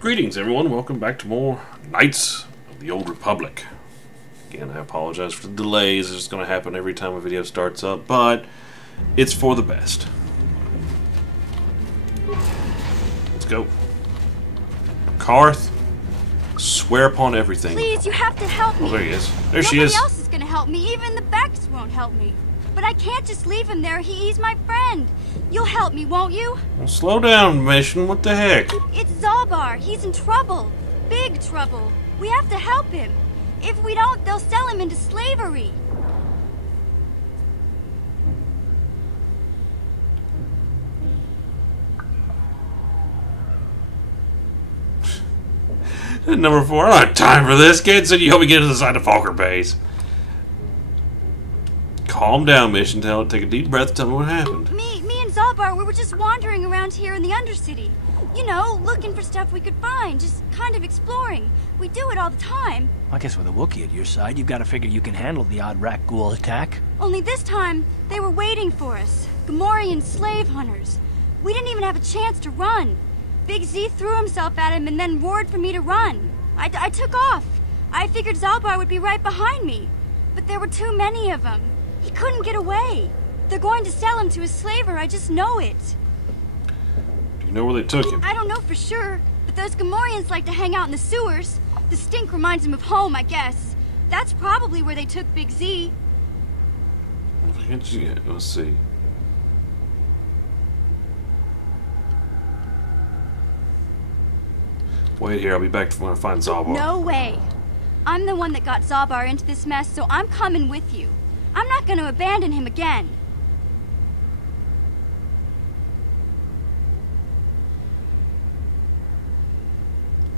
Greetings, everyone. Welcome back to more Knights of the Old Republic. Again, I apologize for the delays. It's going to happen every time a video starts up, but it's for the best. Let's go. Karth, swear upon everything. Please, you have to help me. Oh, there he is. There she is. Nobody else is going to help me. Even the Becks won't help me. But I can't just leave him there. He's my friend. You'll help me, won't you? Well, slow down, Mission. What the heck? It's Zalbar. He's in trouble. Big trouble. We have to help him. If we don't, they'll sell him into slavery. Number 4. I don't have time for this. Kid said you help me get inside the Falker base. Calm down, Mission. Take a deep breath. Tell me what happened. Me and Zalbar, we were just wandering around here in the Undercity. You know, looking for stuff we could find, just kind of exploring. We do it all the time. I guess with a Wookiee at your side, you've got to figure you can handle the odd rat ghoul attack. Only this time, they were waiting for us. Gamorrean slave hunters. We didn't even have a chance to run. Big Z threw himself at him and then roared for me to run. I took off. I figured Zalbar would be right behind me. But there were too many of them. He couldn't get away. They're going to sell him to a slaver, I just know it. Do you know where they took him? I don't know for sure, but those Gamorreans like to hang out in the sewers. The stink reminds them of home, I guess. That's probably where they took Big Z. Let's see. Wait here, I'll be back when I find Zalbar. No way. I'm the one that got Zalbar into this mess, so I'm coming with you. I'm not going to abandon him again.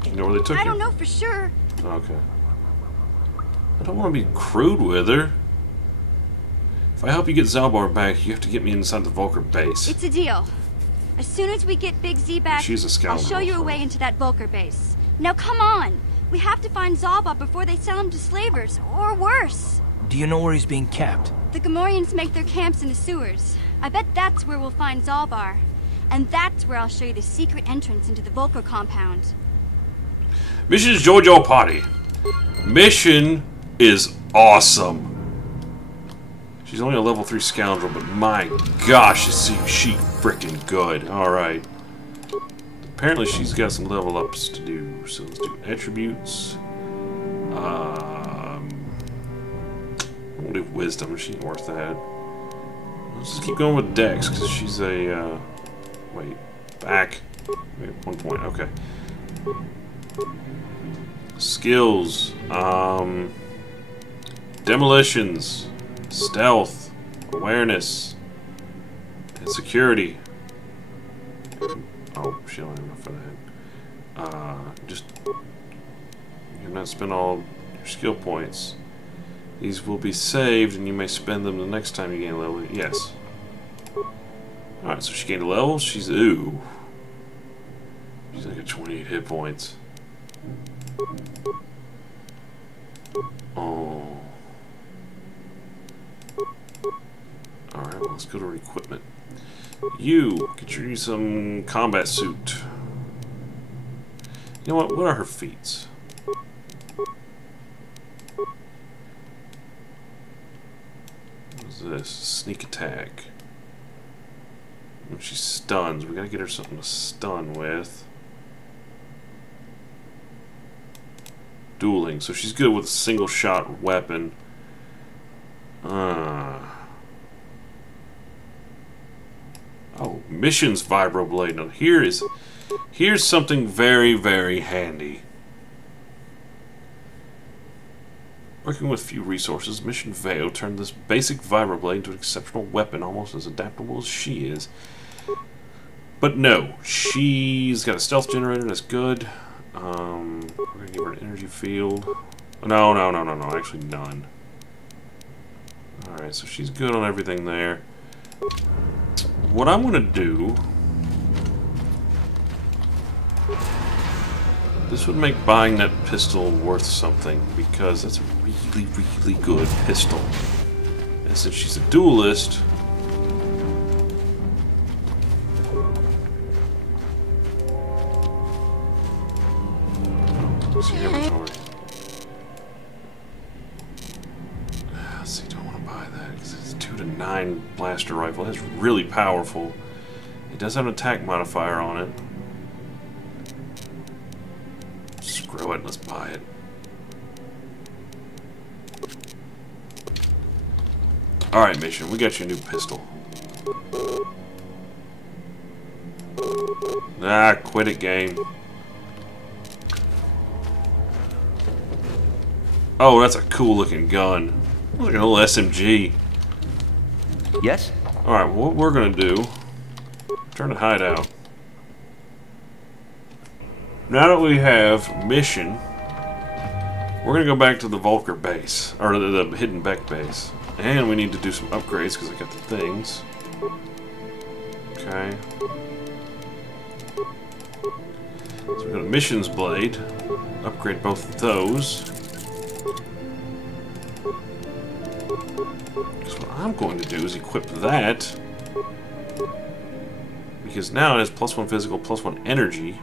You know where they took him? I don't know for sure. Okay. I don't want to be crude with her. If I help you get Zalbar back, you have to get me inside the Vulcar base. It's a deal. As soon as we get Big Z back, She's a scoundrel, I'll show you a way into that Vulcar base. Now come on. We have to find Zalbar before they sell him to slavers, or worse. Do you know where he's being kept? The Gamorreans make their camps in the sewers. I bet that's where we'll find Zalbar. And that's where I'll show you the secret entrance into the Vulcar compound. Mission is Jojo Potty. Mission is awesome. She's only a level 3 scoundrel, but my gosh, is she freaking good. Alright. Apparently she's got some level ups to do. So let's do attributes. We'll do wisdom. She ain't worth that. Let's just keep going with Dex, because she's a, wait. Back. Wait, 1 point. Okay. Skills. Demolitions. Stealth. Awareness. And security. Oh, she don't have enough for that. Just... You have not spent all your skill points. These will be saved, and you may spend them the next time you gain a level. Yes. Alright, so she gained a level. She's... Ooh. She's like at 28 hit points. Oh. Alright, well, let's go to her equipment. You, get you some combat suit. You know what? What are her feats? What is this? Sneak attack. When she stuns, we gotta get her something to stun with. Dueling, so she's good with a single shot weapon. Oh, missions vibroblade. Now here's something very, very handy. Working with few resources, Mission Veo turned this basic vibroblade into an exceptional weapon, almost as adaptable as she is. But no, she's got a stealth generator. That's good. We're gonna give her an energy field. No, actually none. Alright, so she's good on everything there. What I'm gonna do... This would make buying that pistol worth something, because that's a really, really good pistol. And since she's a duelist... What's your inventory? Let's see, do I want to buy that? Because it's 2 to 9 blaster rifle. That's really powerful. It does have an attack modifier on it. Screw it, let's buy it. Alright, mission, we got you a new pistol. Ah, quit it, game. Oh, that's a cool looking gun. Looks like an little SMG. Yes? Alright, what we're gonna do... Turn to hideout. Now that we have mission, we're gonna go back to the Volker base, or the Hidden Beck base. And we need to do some upgrades because I got the things. Okay. So we got a missions blade. Upgrade both of those. Because what I'm going to do is equip that. Because now it has +1 physical, +1 energy,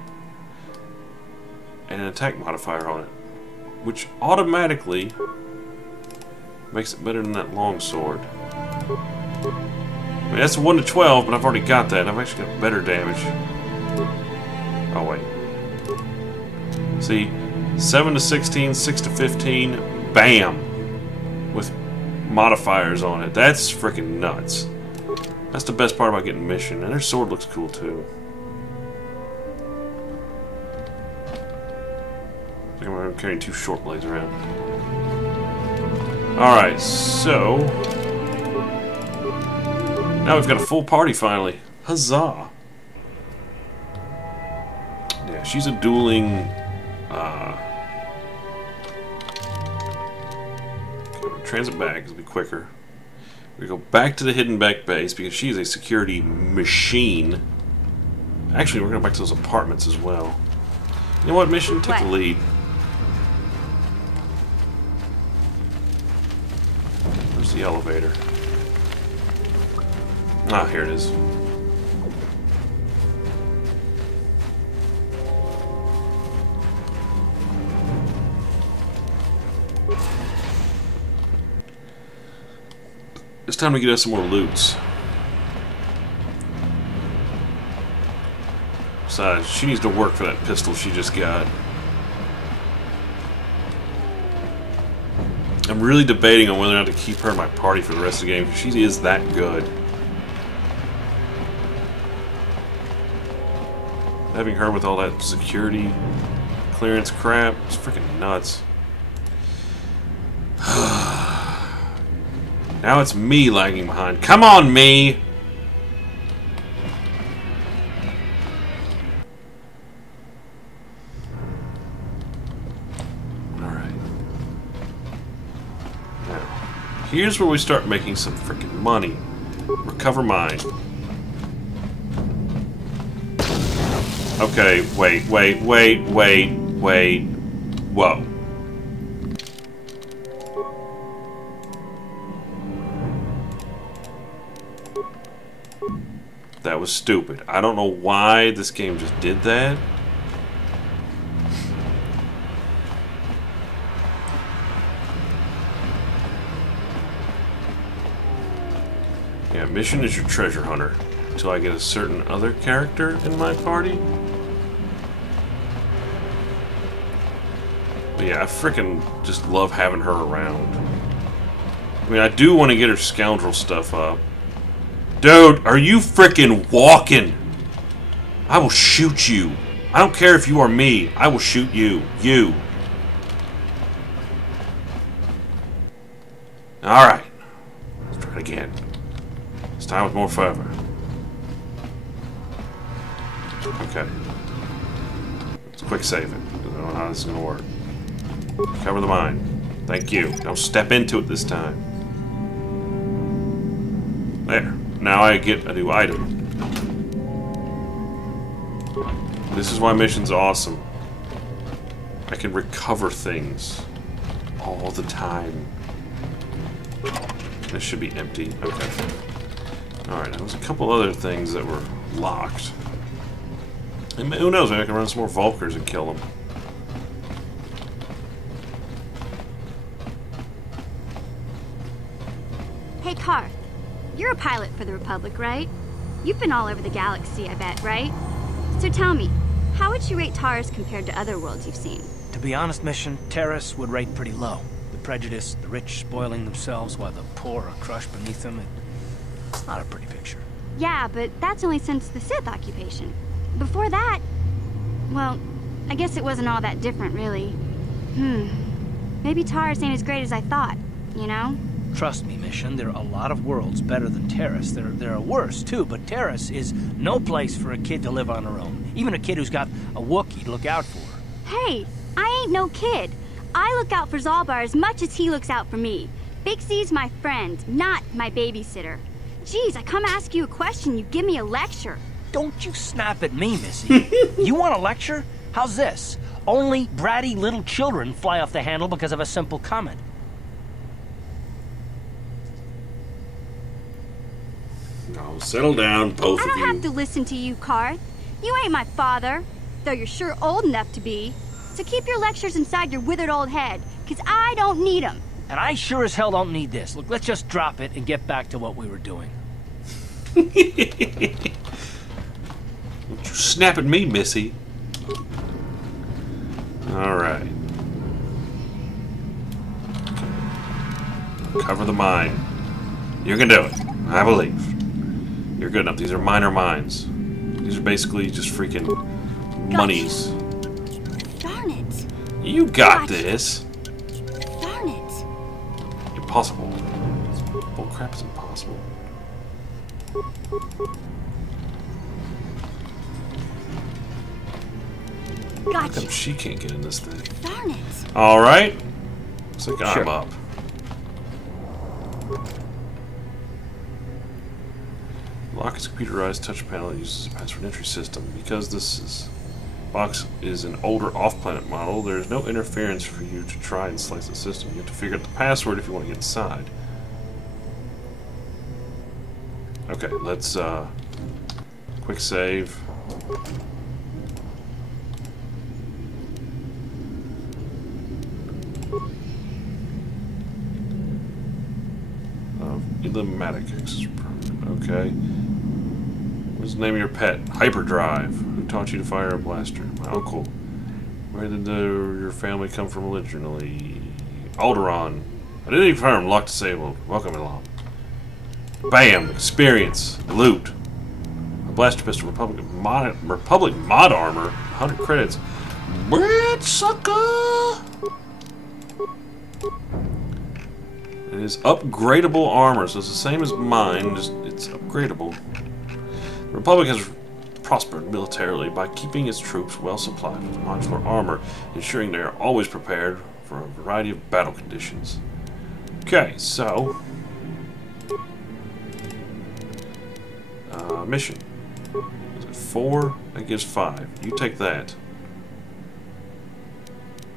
and an attack modifier on it. Which automatically makes it better than that longsword. I mean, that's a 1 to 12, but I've already got that, and I've actually got better damage. Oh, wait. See, 7 to 16, 6 to 15, bam! With modifiers on it. That's freaking nuts. That's the best part about getting mission, and their sword looks cool, too. I think I'm carrying 2 short blades around. Alright, so... now we've got a full party, finally. Huzzah! Yeah, she's a dueling... transit back, it'll be quicker. We go back to the Hidden Beck base, because she's a security machine. Actually, we're going back to those apartments as well. You know what, mission? Take the lead. Where's the elevator? Ah, here it is. It's time to get us some more loots. Besides, she needs to work for that pistol she just got. I'm really debating on whether or not to keep her in my party for the rest of the game, because she is that good. Having her with all that security clearance crap is freaking nuts. Now it's me lagging behind. Come on, me! Alright. Now, here's where we start making some freaking money. Recover mine. Okay, wait. Whoa. That was stupid. I don't know why this game just did that. Yeah, mission is your treasure hunter. Until I get a certain other character in my party. But yeah, I freaking just love having her around. I mean, I do want to get her scoundrel stuff up. Dude, are you freaking walking? I will shoot you. I don't care if you are me. I will shoot you. You. Alright. Let's try it again. This time with more fervor. Okay. Let's quick save it. I don't know how this is going to work. Cover the mine. Thank you. Don't step into it this time. There. Now I get a new item. This is why mission's awesome. I can recover things all the time. This should be empty. Okay. Alright, there was a couple other things that were locked. And who knows, maybe I can run some more Volkers and kill them. Tarth, you're a pilot for the Republic, right? You've been all over the galaxy, I bet, right? So tell me, how would you rate Taurus compared to other worlds you've seen? To be honest, Mission, Terrace would rate pretty low. The prejudice, the rich spoiling themselves while the poor are crushed beneath them. It's not a pretty picture. Yeah, but that's only since the Sith occupation. Before that, well, I guess it wasn't all that different, really. Maybe Taurus ain't as great as I thought, you know? Trust me, Mission, there are a lot of worlds better than Terrace. There are worse, too, but Terrace is no place for a kid to live on her own. Even a kid who's got a Wookiee to look out for. Hey, I ain't no kid. I look out for Zalbar as much as he looks out for me. Big Z's my friend, not my babysitter. Geez, I come ask you a question, you give me a lecture. Don't you snap at me, Missy. You want a lecture? How's this? Only bratty little children fly off the handle because of a simple comment. No, settle down, both I of don't you. have to listen to you, Karth. You ain't my father, though you're sure old enough to be. So keep your lectures inside your withered old head, because I don't need them. And I sure as hell don't need this. Look, let's just drop it and get back to what we were doing. Don't you snap at me, Missy. Alright. Cover the mine. You can do it. I believe. You're good enough. These are minor mines. These are basically just freaking monies. Darn it. You got this. Darn it. Impossible. Bullcrap is impossible. How Gotcha. come she can't get in this thing? Darn it. Alright. Looks like Sure. I'm up. Lock is a computerized touch panel that uses a password entry system. Because this box is an older off-planet model, there is no interference for you to try and slice the system. You have to figure out the password if you want to get inside. Okay, let's quick save. Illumatic access permit. Okay. What's the name of your pet? Hyperdrive. Who taught you to fire a blaster? My uncle. Where did your family come from originally? Alderaan. Identity confirmed. Lock disabled. Welcome along. Bam! Experience. Loot. A blaster pistol. Republic mod armor. 100 credits. Bread sucker! It is upgradable armor, so it's the same as mine, just it's upgradable. The Republic has prospered militarily by keeping its troops well supplied with modular armor, ensuring they are always prepared for a variety of battle conditions. Okay, so mission. Is it 4? That gives 5. You take that.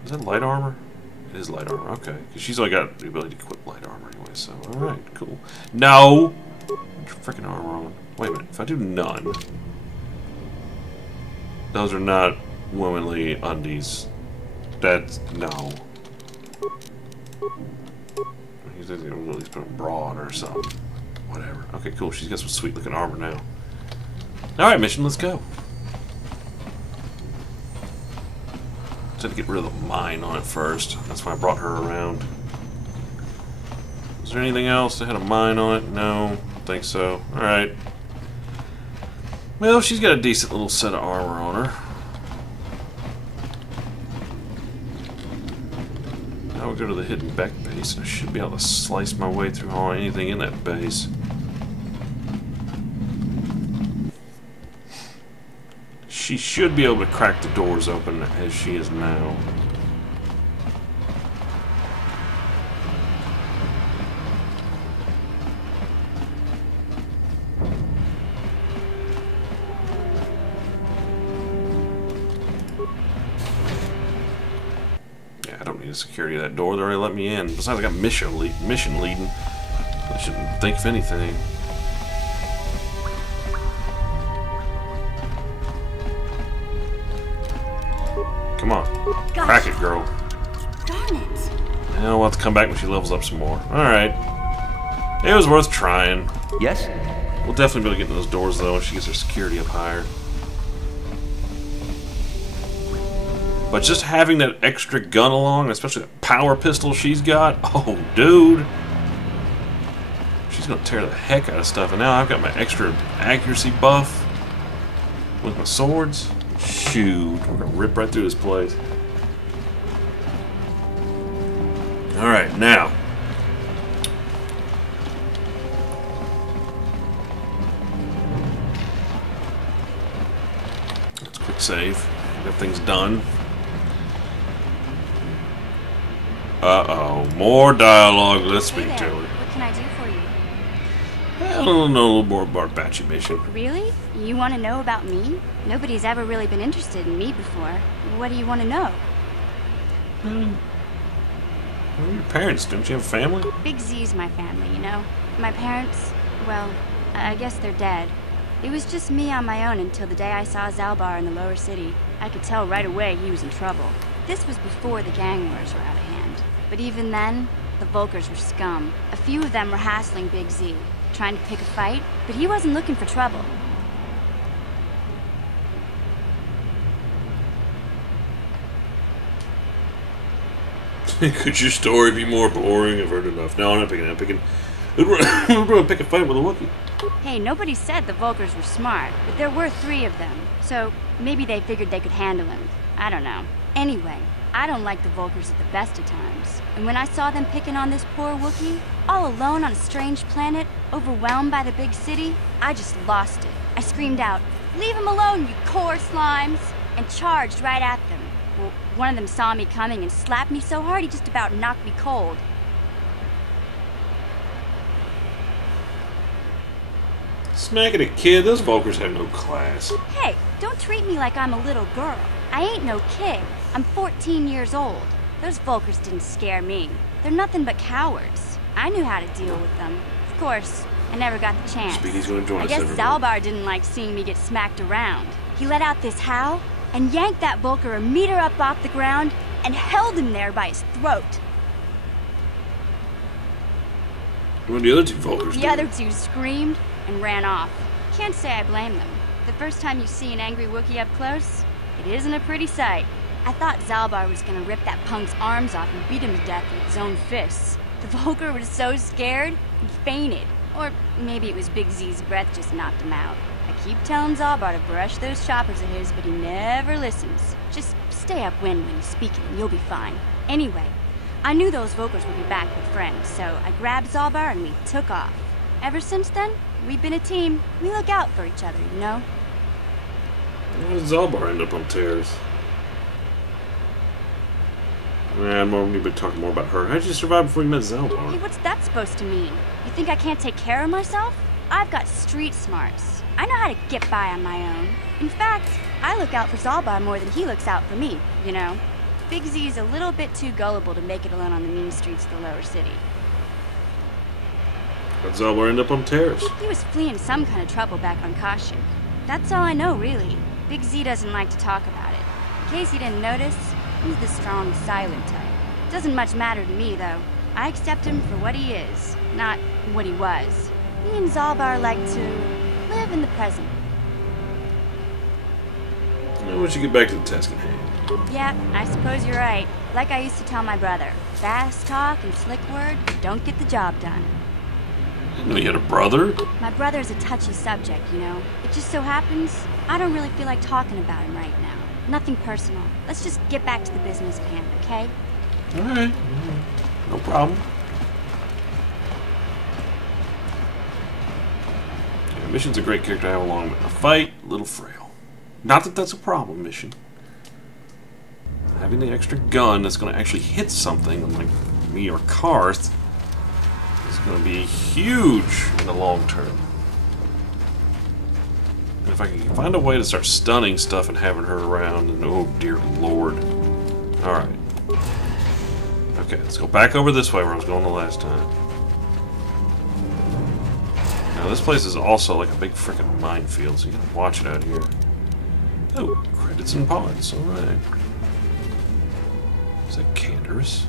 Is that light armor? It is light armor, okay. Because she's only got the ability to equip light armor anyway, so alright, cool. No! Put your freaking armor on. Wait a minute, if I do none... Those are not womanly undies. That's... no. He's going to at least put a bra on her or something. Whatever. Okay, cool, she's got some sweet looking armor now. Alright, mission, let's go. Just had to get rid of the mine on it first. That's why I brought her around. Is there anything else that had a mine on it? No, don't think so. Alright. Well, she's got a decent little set of armor on her. Now we go to the hidden back base, and I should be able to slice my way through anything in that base. She should be able to crack the doors open as she is now. Yeah, I don't need the security of that door. They already let me in. Besides, I got mission leading. I shouldn't think of anything. Come on. Gotcha. Crack it, girl. Darn it. Now we'll have to come back when she levels up some more. Alright. It was worth trying. Yes? We'll definitely be able to get in those doors, though, when she gets her security up higher. But just having that extra gun along, especially that power pistol she's got, oh, dude. She's going to tear the heck out of stuff. And now I've got my extra accuracy buff with my swords. Shoot, we're going to rip right through this place. Alright, now. Let's quick save. Got things done. Uh-oh, more dialogue. Let's speak to her. What can I do for you? I don't know a little more about Batchy Mission. Really? You want to know about me? Nobody's ever really been interested in me before. What do you want to know? Who are your parents? Don't you have a family? Big Z's my family, you know? My parents, well, I guess they're dead. It was just me on my own until the day I saw Zalbar in the lower city. I could tell right away he was in trouble. This was before the gang wars were out of hand. But even then, the Volkers were scum. A few of them were hassling Big Z, trying to pick a fight, but he wasn't looking for trouble. Could your story be more boring? I've heard enough. No, I'm not picking it. I'm picking... We're going to pick a fight with a Wookiee. Hey, nobody said the Volkers were smart, but there were 3 of them. So maybe they figured they could handle him. I don't know. Anyway, I don't like the Volkers at the best of times. And when I saw them picking on this poor Wookiee, all alone on a strange planet, overwhelmed by the big city, I just lost it. I screamed out, "Leave him alone, you core slimes!" and charged right at them. Well, one of them saw me coming and slapped me so hard he just about knocked me cold. Smacking a kid? Those Volkers have no class. Hey, don't treat me like I'm a little girl. I ain't no kid. I'm 14 years old. Those Volkers didn't scare me. They're nothing but cowards. I knew how to deal with them. Of course, I never got the chance. Speedy's gonna join I us, guess everyone. Zalbar didn't like seeing me get smacked around. He let out this howl and yanked that Volker a meter up off the ground and held him there by his throat. What did the other 2 Volkers do? The other 2 screamed and ran off. Can't say I blame them. The first time you see an angry Wookiee up close, it isn't a pretty sight. I thought Zalbar was gonna rip that punk's arms off and beat him to death with his own fists. The Volker was so scared, he fainted. Or maybe it was Big Z's breath just knocked him out. I keep telling Zalbar to brush those choppers of his, but he never listens. Just stay upwind when he's speaking and you'll be fine. Anyway, I knew those Volkers would be back with friends, so I grabbed Zalbar and we took off. Ever since then, we've been a team. We look out for each other, you know? How did Zalbar end up on Terrace? I'm going to be talking more about her. How did you survive before you met Hey, Zalbar? what's that supposed to mean? You think I can't take care of myself? I've got street smarts. I know how to get by on my own. In fact, I look out for Zalbar more than he looks out for me, you know? Big Z's a little bit too gullible to make it alone on the mean streets of the lower city. How'd Zalbar end up on Terrace? He was fleeing some kind of trouble back on Kashyyyk. That's all I know, really. Big Z doesn't like to talk about it. In case you didn't notice, he's the strong, silent type. Doesn't much matter to me, though. I accept him for what he is, not what he was. Me and Zalbar like to live in the present. Well, once you get back to the task at hand. Yeah, I suppose you're right. Like I used to tell my brother, fast talk and slick word don't get the job done. I didn't know you had a brother. My brother's a touchy subject, you know. It just so happens I don't really feel like talking about him right now. Nothing personal. Let's just get back to the business at hand, okay? Alright. No problem. Yeah, Mission's a great character to have along with. A fight, a little frail. Not that that's a problem, Mission. Having the extra gun that's going to actually hit something, like me or Karth, is going to be huge in the long term. And if I can find a way to start stunning stuff and having her around, and oh dear lord. Alright. Okay, let's go back over this way where I was going the last time. Now this place is also like a big freaking minefield, so you gotta watch it out here. Oh, credits and pods, alright. Is that Canderous?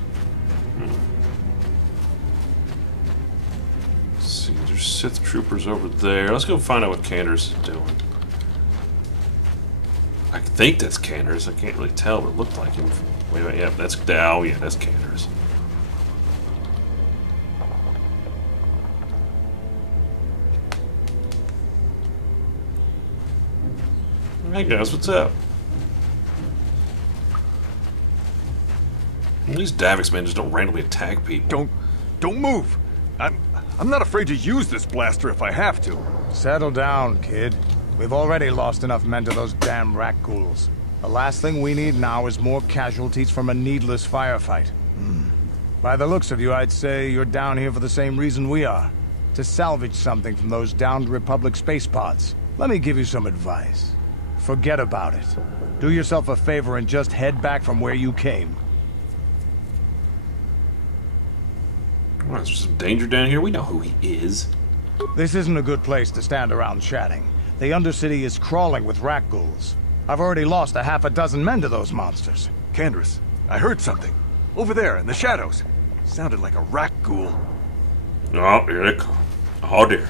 see, there's Sith troopers over there. Let's go find out what Candace is doing. I think that's Candace. I can't really tell, but it looked like him. Wait, yeah, that's Dow. Yeah, that's Candace. Hey guys, what's up? These Davix men just don't randomly attack people. Don't move. I'm not afraid to use this blaster if I have to. Settle down, kid. We've already lost enough men to those damn rat ghouls. The last thing we need now is more casualties from a needless firefight. By the looks of you, I'd say you're down here for the same reason we are. To salvage something from those downed Republic space pods. Let me give you some advice. Forget about it. Do yourself a favor and just head back from where you came. Well, there's some danger down here. We know who he is. This isn't a good place to stand around chatting. The Undercity is crawling with rat ghouls. I've already lost a half a dozen men to those monsters. Candace, I heard something. Over there, in the shadows. Sounded like a rat ghoul. Oh, here they come. Oh, dear.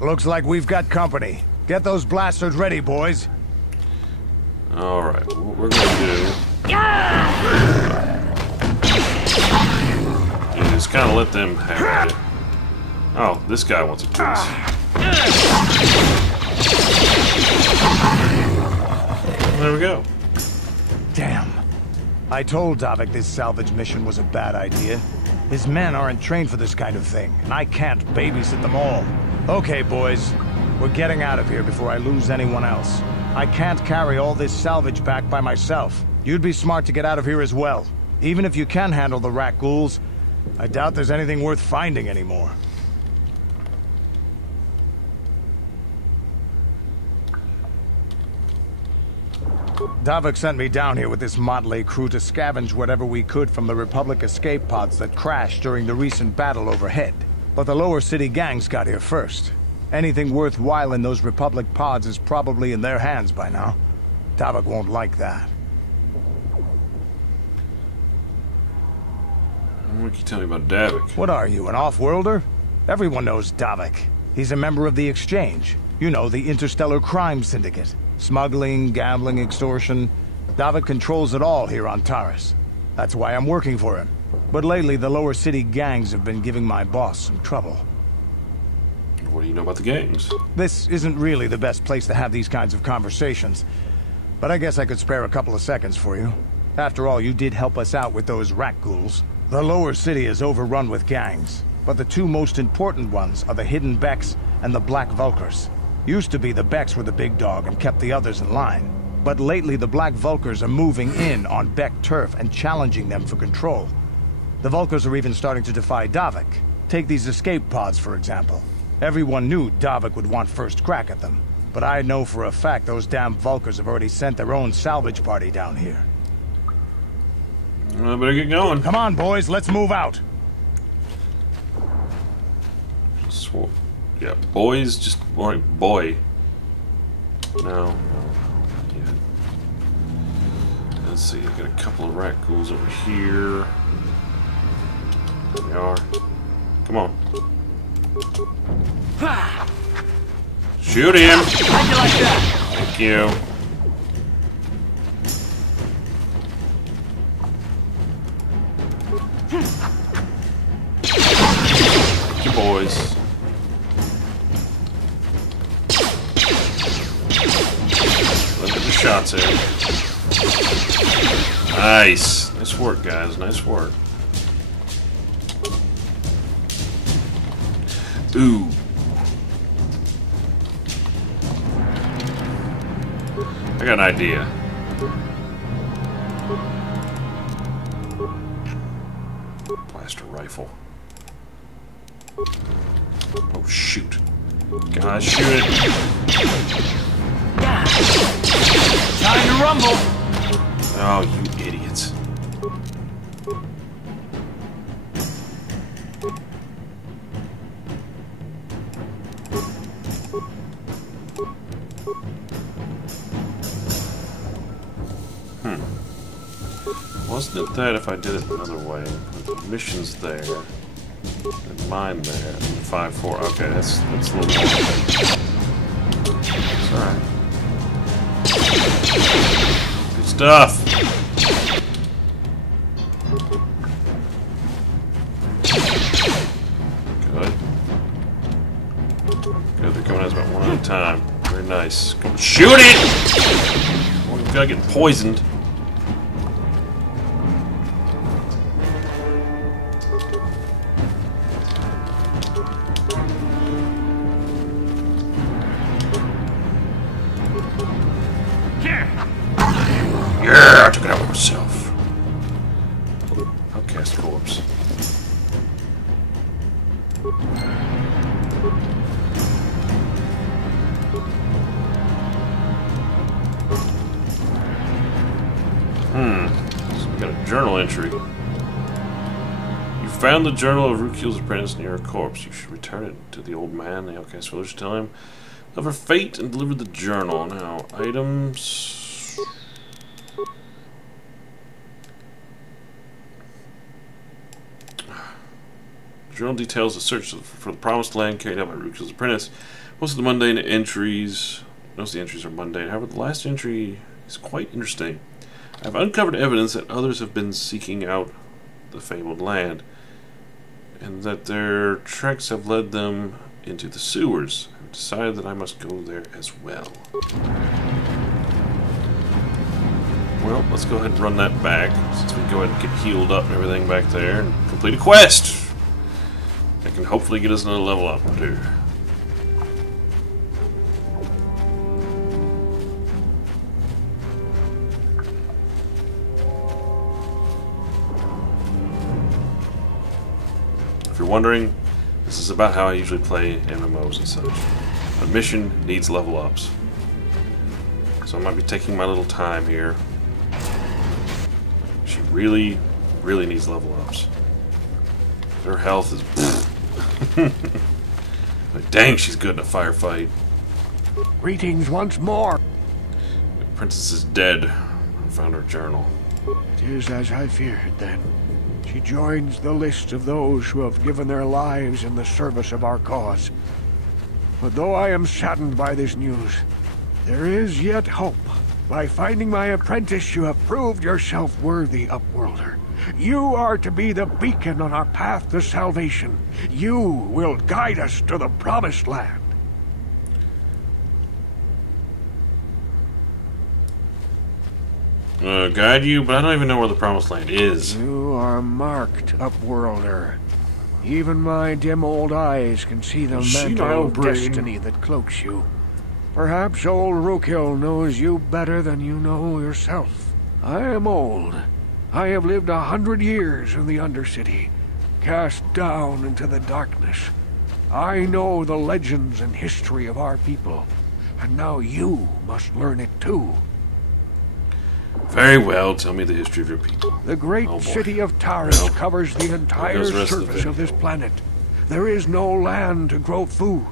Looks like we've got company. Get those blasters ready, boys. Alright, what we're gonna do... is just kind of let them have it. Oh, this guy wants a piece. There we go. Damn. I told Davik this salvage mission was a bad idea. His men aren't trained for this kind of thing, and I can't babysit them all. Okay, boys. We're getting out of here before I lose anyone else. I can't carry all this salvage back by myself. You'd be smart to get out of here as well. Even if you can handle the rat ghouls, I doubt there's anything worth finding anymore. Davik sent me down here with this motley crew to scavenge whatever we could from the Republic escape pods that crashed during the recent battle overhead. But the lower city gangs got here first. Anything worthwhile in those Republic pods is probably in their hands by now. Davik won't like that. What can you tell me about Davik? What are you, an off-worlder? Everyone knows Davik. He's a member of the Exchange. You know, the Interstellar Crime Syndicate. Smuggling, gambling, extortion. Davik controls it all here on Taris. That's why I'm working for him. But lately, the lower city gangs have been giving my boss some trouble. What do you know about the gangs? This isn't really the best place to have these kinds of conversations. But I guess I could spare a couple of seconds for you. After all, you did help us out with those rat ghouls. The lower city is overrun with gangs. But the two most important ones are the Hidden Becks and the Black Vulkars. Used to be the Becks were the big dog and kept the others in line. But lately the Black Vulkars are moving in on Beck turf and challenging them for control. The Vulkars are even starting to defy Davik. Take these escape pods, for example. Everyone knew Davik would want first crack at them. But I know for a fact those damn Vulkars have already sent their own salvage party down here. I better get going. Come on, boys, let's move out. Yeah, boys, just like boy. No. Yeah. Let's see, I got a couple of rat ghouls over here. There they are. Come on. Shoot him! How'd you like that? Thank you. Thank you, boys. Look at the shots in. Nice. Nice work, guys. Nice work. Ooh. I got an idea. Blaster rifle. Oh, shoot. Guys, shoot it. Time to rumble. Oh, you idiots. Wasn't it that if I did it another way? The mission's there. Mine there. 5-4. Okay, that's a little more. It's alright. Good stuff. Good. Good, they're coming at us about one at a time. Very nice. Go shoot it! Oh, we've got to get poisoned. Yeah, I took it out myself. Outcast corpse. So we got a journal entry. You found the journal of Rukil's apprentice near a corpse. You should return it to the old man. The outcast village, tell him of her fate and deliver the journal. Now, items. The journal details the search for the promised land carried out by Rukil's apprentice. Most of the mundane entries, most of the entries are mundane. However, the last entry is quite interesting. I have uncovered evidence that others have been seeking out the fabled land, and that their treks have led them into the sewers. I've decided that I must go there as well. Well, let's go ahead and run that back, since we can go ahead and get healed up and everything back there, and complete a quest! That can hopefully get us another level up or two. If you're wondering, this is about how I usually play MMOs and such. A mission needs level ups. So I might be taking my little time here. She really, really needs level ups. Her health is... But dang, she's good in a firefight. Greetings once more. The princess is dead. I found her journal. It is as I feared, then. She joins the list of those who have given their lives in the service of our cause. But though I am saddened by this news, there is yet hope. By finding my apprentice, you have proved yourself worthy, Upworlder. You are to be the beacon on our path to salvation. You will guide us to the promised land. Guide you, but I don't even know where the promised land is. You are marked, Upworlder. Even my dim old eyes can see the mantle of destiny that cloaks you. Perhaps old Rukil knows you better than you know yourself. I am old. I have lived 100 years in the Undercity, cast down into the darkness. I know the legends and history of our people, and now you must learn it too. Very well, tell me the history of your people. The great city of Taris covers the entire surface of this planet. There is no land to grow food.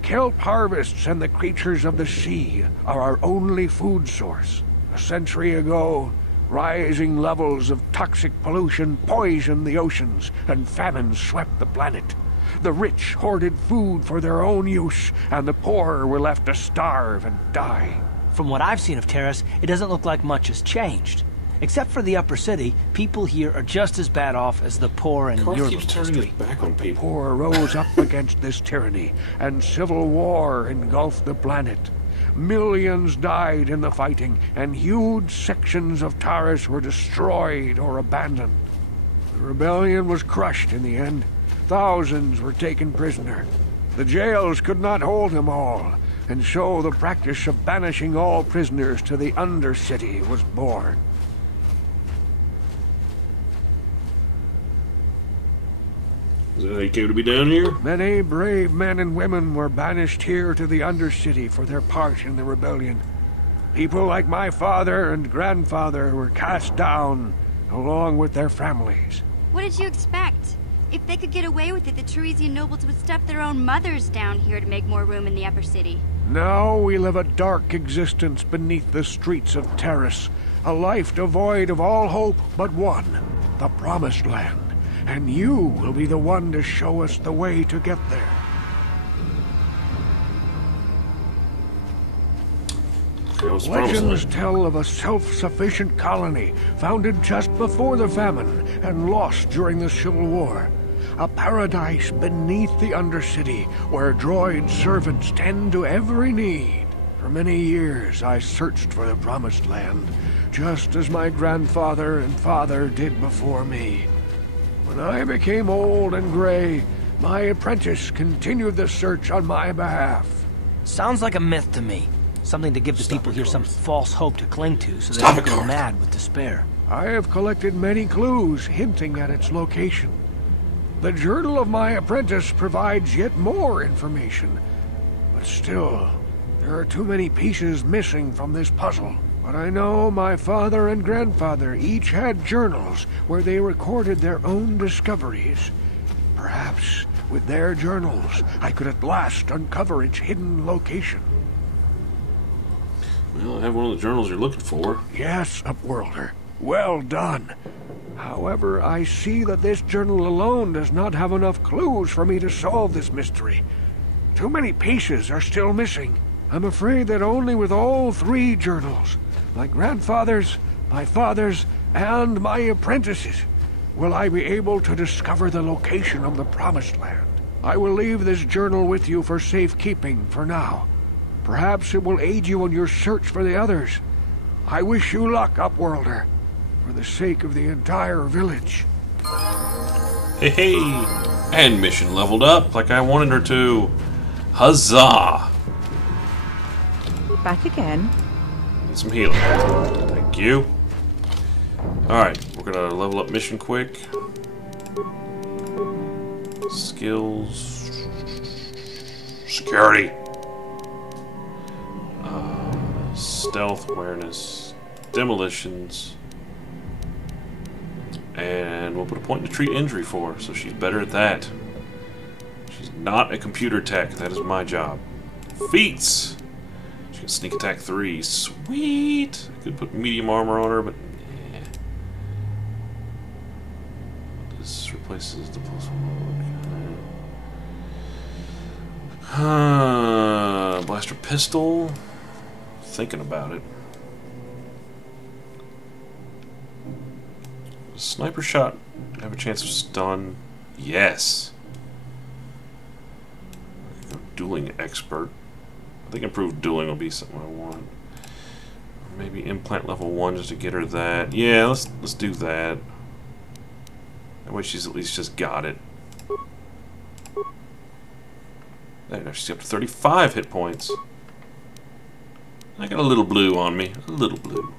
Kelp harvests and the creatures of the sea are our only food source. A century ago, rising levels of toxic pollution poisoned the oceans, and famine swept the planet. The rich hoarded food for their own use, and the poor were left to starve and die. From what I've seen of Terrace, it doesn't look like much has changed. Except for the upper city, people here are just as bad off as the poor in Carth Europe keeps turning his back on people. Poor rose up against this tyranny, and civil war engulfed the planet. Millions died in the fighting, and huge sections of Taris were destroyed or abandoned. The rebellion was crushed in the end. Thousands were taken prisoner. The jails could not hold them all, and so the practice of banishing all prisoners to the Undercity was born. Is that how you came to be down here? Many brave men and women were banished here to the Undercity for their part in the rebellion. People like my father and grandfather were cast down, along with their families. What did you expect? If they could get away with it, the Teresian nobles would step their own mothers down here to make more room in the upper city. Now we live a dark existence beneath the streets of Taris, a life devoid of all hope but one, the Promised Land. and you will be the one to show us the way to get there. Legends tell of a self-sufficient colony founded just before the famine and lost during the Civil War. A paradise beneath the Undercity where droid servants tend to every need. For many years I searched for the Promised Land, just as my grandfather and father did before me. When I became old and gray, my apprentice continued the search on my behalf. Sounds like a myth to me. Something to give the people here some false hope to cling to so they don't go mad with despair. I have collected many clues hinting at its location. The journal of my apprentice provides yet more information. But still, there are too many pieces missing from this puzzle. But I know my father and grandfather each had journals where they recorded their own discoveries. Perhaps with their journals, I could at last uncover its hidden location. Well, I have one of the journals you're looking for. Yes, Upworlder. Well done. However, I see that this journal alone does not have enough clues for me to solve this mystery. Too many pieces are still missing. I'm afraid that only with all three journals, my grandfather's, my father's, and my apprentice's, will I be able to discover the location of the Promised Land. I will leave this journal with you for safekeeping for now. Perhaps it will aid you in your search for the others. I wish you luck, Upworlder, for the sake of the entire village. Hey, hey! And mission leveled up like I wanted her to. Huzzah! Back again. Need some healing. Thank you. Alright, we're gonna level up mission quick. Skills. Security. Stealth, awareness, demolitions, and we'll put a point to treat injury for her, so she's better at that. She's not a computer tech, that is my job. Feats! She can sneak attack 3, sweet! I could put medium armor on her, but nah. This replaces the plus 1. Blaster pistol. Thinking about it. Sniper shot have a chance of stun? Yes. Dueling expert. I think improved dueling will be something I want. Or maybe implant level 1 just to get her that. Yeah, let's do that. That way she's at least just got it. There, now she's up to 35 hit points. I got a little blue on me. A little blue.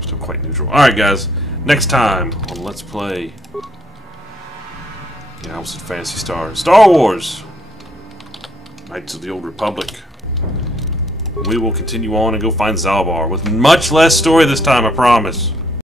Still quite neutral. Alright, guys. Next time on Let's Play. Yeah, I almost said Phantasy Star. Star Wars! Knights of the Old Republic. We will continue on and go find Zalbar with much less story this time, I promise.